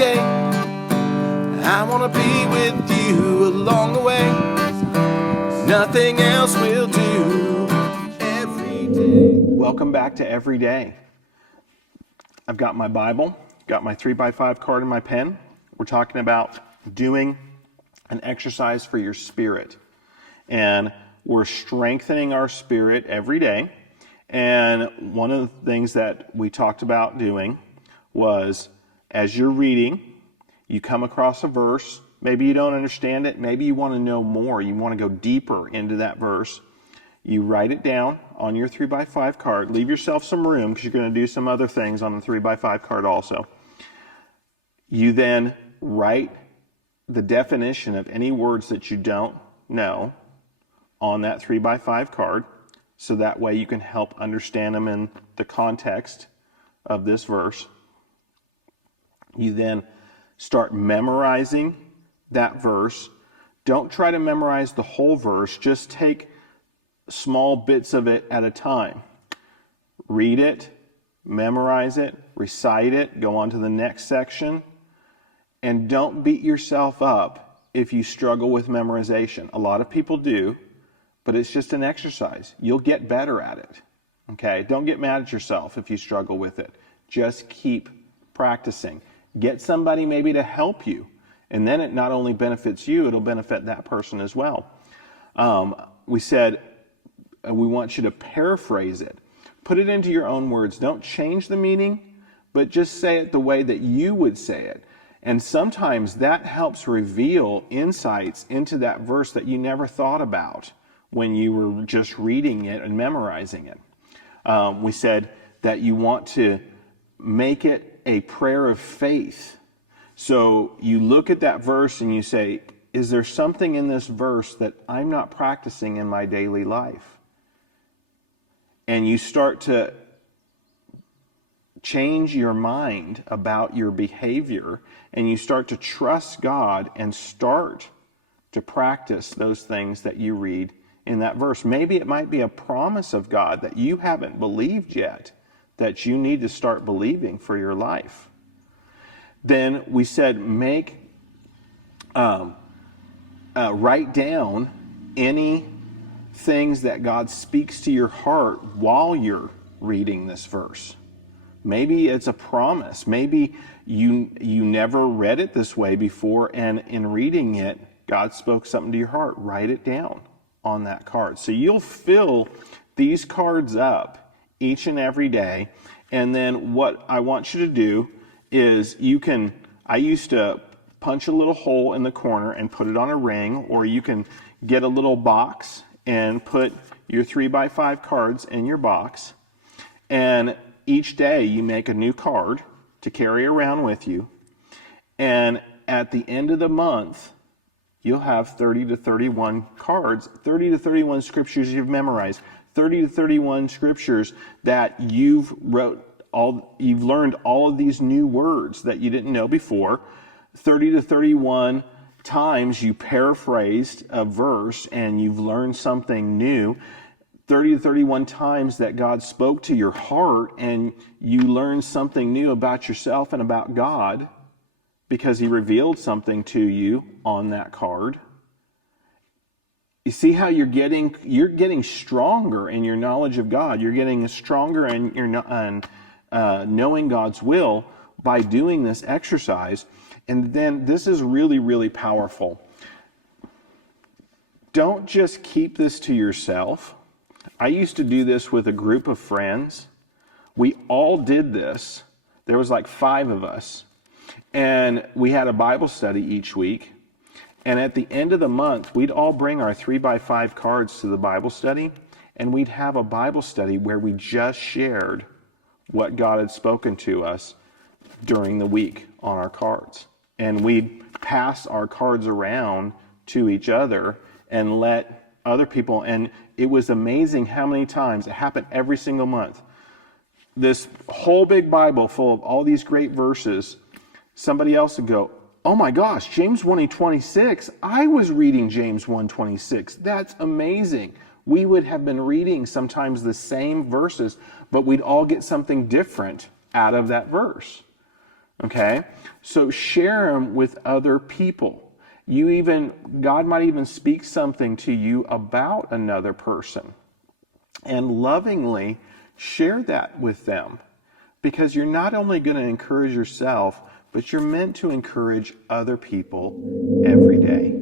day. I want to be with you along the way. Nothing else will do. Every day. Welcome back to EveryDay. I've got my Bible, got my 3x5 card and my pen. We're talking about doing an exercise for your spirit. And we're strengthening our spirit every day. And one of the things that we talked about doing was, as you're reading, you come across a verse, maybe you don't understand it, maybe you want to know more, you want to go deeper into that verse. You write it down on your 3x5 card. Leave yourself some room because you're going to do some other things on the 3x5 card also. You then write the definition of any words that you don't know on that 3x5 card, so that way you can help understand them in the context of this verse. You then start memorizing that verse. Don't try to memorize the whole verse, just take small bits of it at a time. Read it, memorize it, recite it, go on to the next section, and don't beat yourself up if you struggle with memorization. A lot of people do, but it's just an exercise. You'll get better at it. Okay? Don't get mad at yourself if you struggle with it. Just keep practicing. Get somebody maybe to help you, and then it not only benefits you, it'll benefit that person as well. We said we want you to paraphrase it. Put it into your own words. Don't change the meaning, but just say it the way that you would say it. And sometimes that helps reveal insights into that verse that you never thought about when you were just reading it and memorizing it. We said that you want to make it a prayer of faith. So you look at that verse and you say, is there something in this verse that I'm not practicing in my daily life? And you start to change your mind about your behavior, and you start to trust God and start to practice those things that you read in that verse. Maybe it might be a promise of God that you haven't believed yet, that you need to start believing for your life. Then we said write down any things that God speaks to your heart while you're reading this verse. Maybe it's a promise. Maybe you never read it this way before, and in reading it, God spoke something to your heart. Write it down on that card. So you'll fill these cards up each and every day, and then what I want you to do is I used to punch a little hole in the corner and put it on a ring, or you can get a little box and put your 3x5 cards in your box, and each day you make a new card to carry around with you, and at the end of the month you'll have 30 to 31 cards, 30 to 31 scriptures you've memorized, 30 to 31 scriptures that you've learned all of these new words that you didn't know before, 30 to 31 times you paraphrased a verse and you've learned something new, 30 to 31 times that God spoke to your heart and you learned something new about yourself and about God because He revealed something to you on that card. You see how you're getting stronger in your knowledge of God. You're getting stronger in your knowing God's will by doing this exercise. And then this is really, really powerful. Don't just keep this to yourself. I used to do this with a group of friends. We all did this. There was like 5 of us. And we had a Bible study each week. And at the end of the month, we'd all bring our 3x5 cards to the Bible study. And we'd have a Bible study where we just shared what God had spoken to us during the week on our cards. And we'd pass our cards around to each other and let other people, and it was amazing how many times, it happened every single month. This whole big Bible full of all these great verses, somebody else would go, oh my gosh, James 1:26, I was reading James 1:26. That's amazing. We would have been reading sometimes the same verses, but we'd all get something different out of that verse. Okay? So share them with other people. God might even speak something to you about another person. And lovingly share that with them. Because you're not only going to encourage yourself, but you're meant to encourage other people every day.